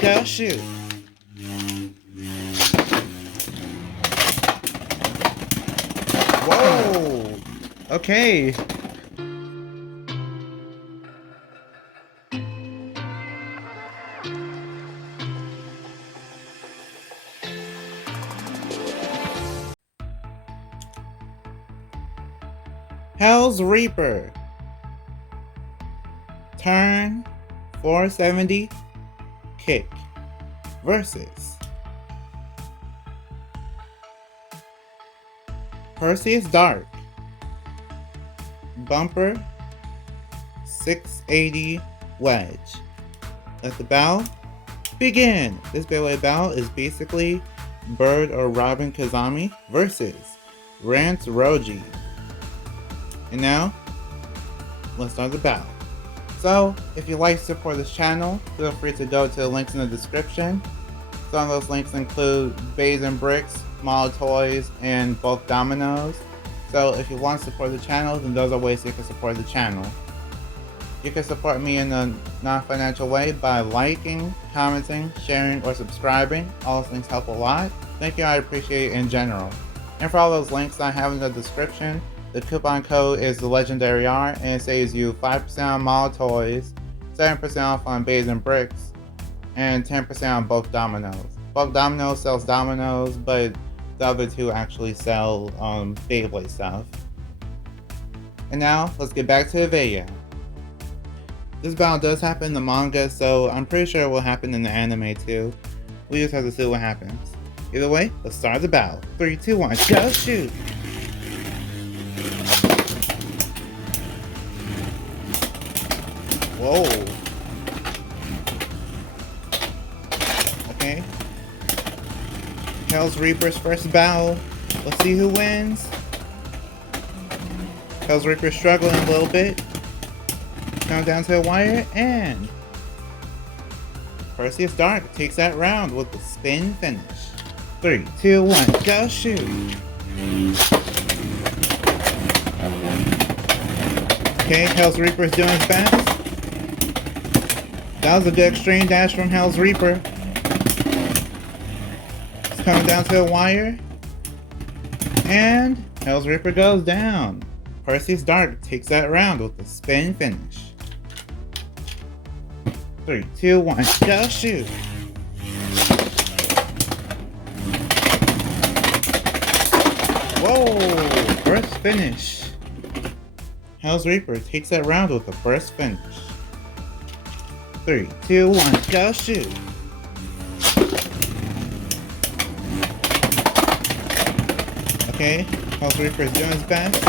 go shoot. Whoa! Okay. Hell's Reaper. Turn 470 kick versus Perseus Dark bumper 680 wedge. Let the battle begin. This Beyblade battle is basically Bird or Robin Kazami versus Rantz Roji. And now, let's start the battle. So, if you'd like to support this channel, feel free to go to the links in the description. Some of those links include Bays and Bricks, model toys, and bulk dominoes. So if you want to support the channel, then those are ways you can support the channel. You can support me in a non-financial way by liking, commenting, sharing, or subscribing. All those things help a lot. Thank you, I appreciate it in general. And for all those links I have in the description, the coupon code is the Legendary R, and it saves you 5% on model toys, 7% off on Bays and Bricks, and 10% on bulk dominoes. Bulk dominoes sells dominoes, but the other two actually sell Beyblade stuff. And now, let's get back to the video. This battle does happen in the manga, so I'm pretty sure it will happen in the anime too. We just have to see what happens. Either way, let's start the battle. 3, 2, 1, go shoot! Whoa. Okay. Hell's Reaper's first battle. Let's see who wins. Hell's Reaper struggling a little bit. Coming down to the wire, and Perseus Dark takes that round with the spin finish. 3, 2, 1, go shoot! Okay, Hell's Reaper's doing his best. That was a good extreme dash from Hell's Reaper. It's coming down to the wire. And Hell's Reaper goes down. Perseus Dark takes that round with the spin finish. 3, 2, 1, go shoot! Whoa! First finish. Hell's Reaper takes that round with the first finish. 3, 2, 1, go shoot! Okay, Hell's Reaper is doing his best.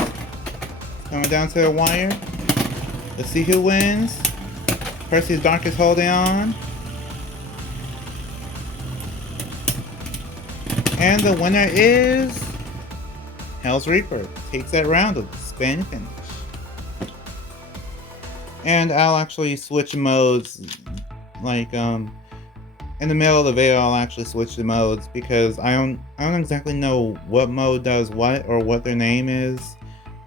Coming down to the wire. Let's see who wins. Perseus Dark is holding on. And the winner is Hell's Reaper. Takes that round with the spin finish. And I'll actually switch modes, like in the middle of the video. I'll actually switch the modes because I don't exactly know what mode does what or what their name is,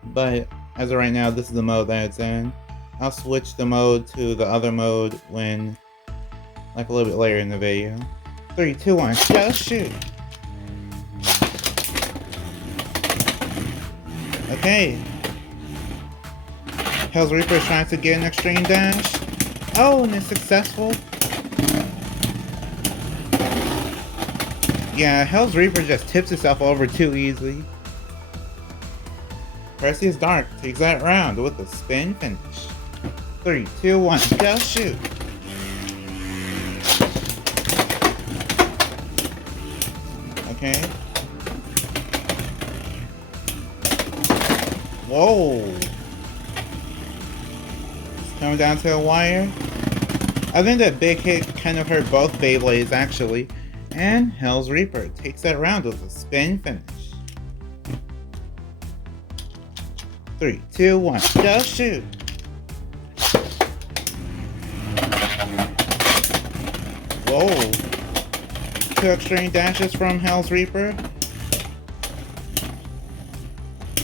but as of right now, this is the mode that it's in. I'll switch the mode to the other mode when, like, a little bit later in the video. 3, 2, 1, go shoot! Okay. Hell's Reaper is trying to get an extreme dash. Oh, and it's successful. Yeah, Hell's Reaper just tips itself over too easily. Perseus Dark takes that round with a spin finish. 3, 2, 1, go shoot! Okay. Whoa! It's coming down to a wire. I think that big hit kind of hurt both Beyblades actually. And Hell's Reaper takes that round with a spin finish. 3, 2, 1, go shoot! Whoa! 2 extreme dashes from Hell's Reaper.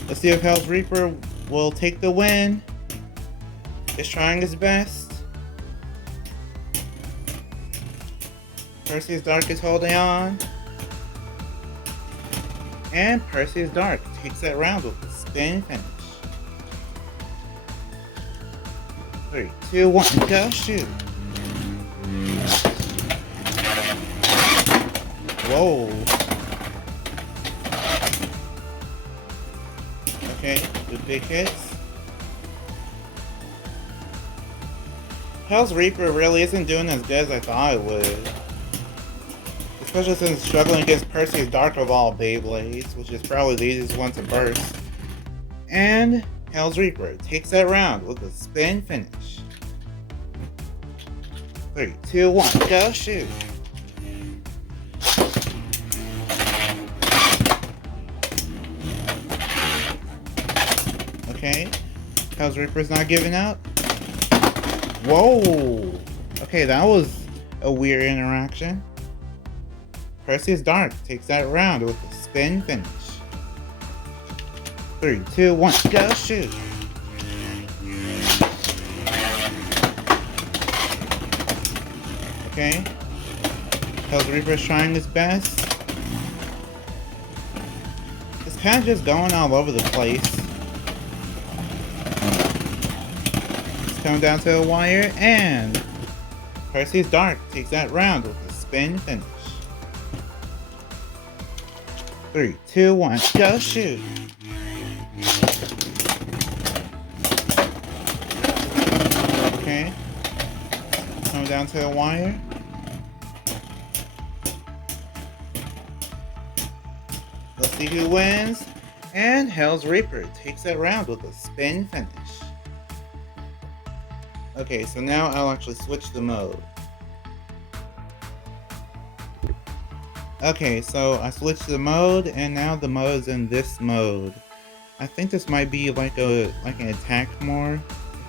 Let's see if Hell's Reaper will take the win. He's trying his best. Perseus Dark is holding on. And Perseus Dark takes that round with a spin finish. 3, 2, 1, go shoot. Whoa. Okay, the big hits. Hell's Reaper really isn't doing as good as I thought it would. Especially since struggling against Perseus Dark of all Beyblades, which is probably the easiest one to burst. And Hell's Reaper takes that round with a spin finish. 3, 2, 1, go shoot. Okay, Hell's Reaper's not giving up. Whoa! Okay, that was a weird interaction. Perseus Dark takes that round with a spin finish. 3, 2, 1, go shoot! Okay. Hell's Reaper's trying his best. It's kind of just going all over the place. Coming down to the wire, and Perseus Dark takes that round with a spin finish. 3, 2, 1, go shoot! Okay. Coming down to the wire. Let's see who wins. And Hell's Reaper takes that round with a spin finish. Okay, so now I'll actually switch the mode. Okay, so I switched the mode, and now the mode is in this mode. I think this might be like an attack more.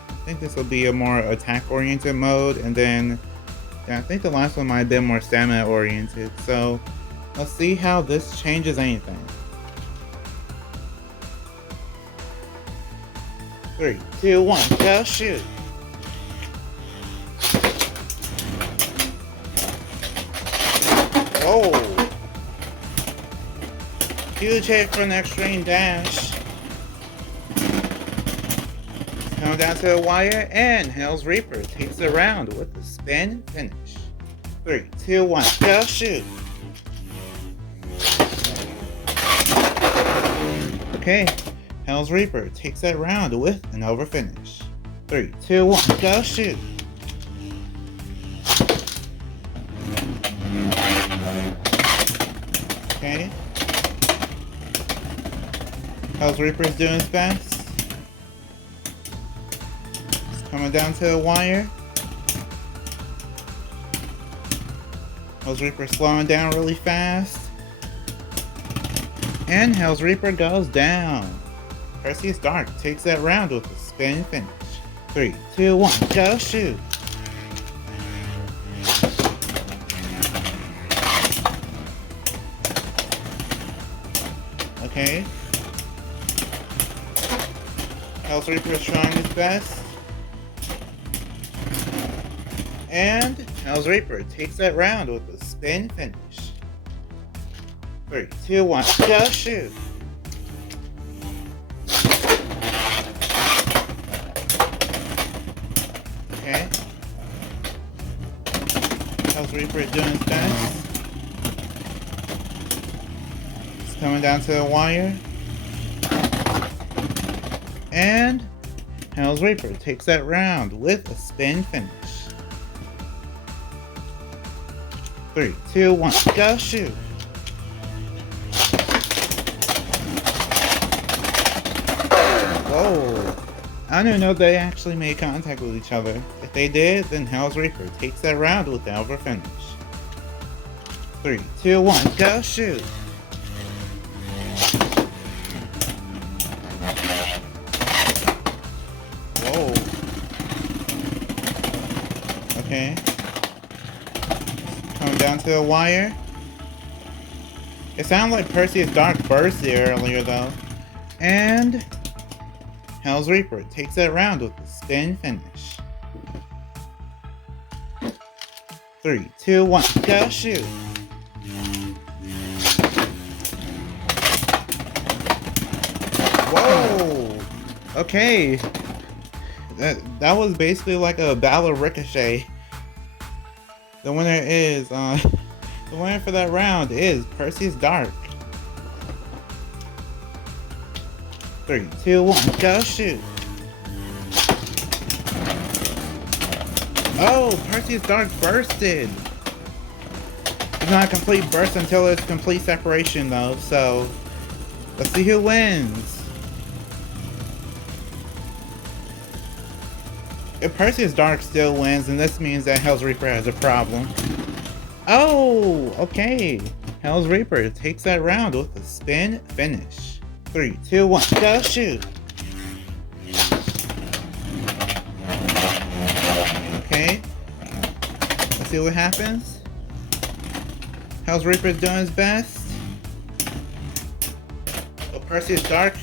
I think this will be a more attack-oriented mode, and then I think the last one might have been more stamina-oriented. So let's see how this changes anything. 3, 2, 1, go shoot! Oh! Huge hit from the extreme dash. Coming down to the wire, and Hell's Reaper takes the round with a spin finish. 3, 2, 1, go shoot! Okay, Hell's Reaper takes that round with an over finish. 3, 2, 1, go shoot! Okay. Hell's Reaper's doing his best. It's coming down to the wire. Hell's Reaper slowing down really fast. And Hell's Reaper goes down. Perseus Dark takes that round with a spin finish. 3, 2, 1, go shoot! Okay. Hell's Reaper is trying his best. And Hell's Reaper takes that round with a spin finish. 3, 2, 1, go shoot! Okay. Hell's Reaper is doing his best. Coming down to the wire. And Hell's Reaper takes that round with a spin finish. 3, 2, 1, go shoot! Whoa! I don't know if they actually made contact with each other. If they did, then Hell's Reaper takes that round with the over finish. 3, 2, 1, go shoot! Whoa. Okay. Coming down to the wire. It sounded like Perseus Dark burst there earlier though. And Hell's Reaper takes that round with a spin finish. 3, 2, 1, go shoot! Whoa! Okay. That was basically like a battle ricochet. The winner is, the winner for that round is Perseus Dark. 3, 2, 1, go shoot! Oh, Perseus Dark bursted! It's not a complete burst until it's complete separation though, so let's see who wins. If Perseus Dark still wins, then this means that Hell's Reaper has a problem. Oh, okay. Hell's Reaper takes that round with a spin finish. 3, 2, 1, go shoot! Okay. Let's see what happens. Hell's Reaper's doing his best. Will Perseus Dark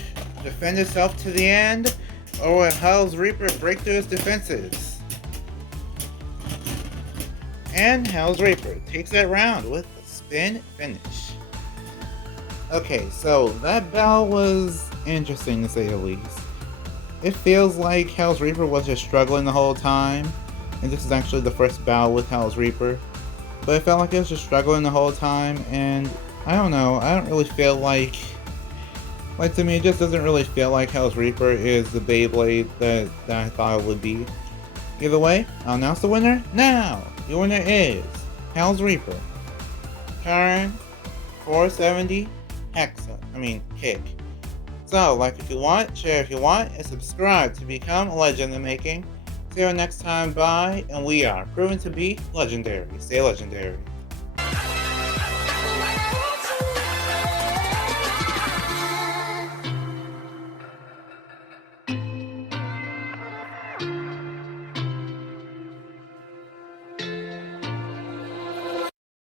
defend itself to the end? Or will Hell's Reaper break through its defenses? And Hell's Reaper takes that round with a spin finish. Okay, so that battle was interesting to say the least. It feels like Hell's Reaper was just struggling the whole time, and this is actually the first battle with Hell's Reaper. But it felt like it was just struggling the whole time, and I don't know, I don't really feel like to me, it just doesn't really feel like Hell's Reaper is the Beyblade that I thought it would be. Either way, I'll announce the winner now! The winner is Hell's Reaper. Turn 470 kick. So, like if you want, share if you want, and subscribe to become a legend in the making. See you next time, bye, and we are proven to be legendary. Stay legendary.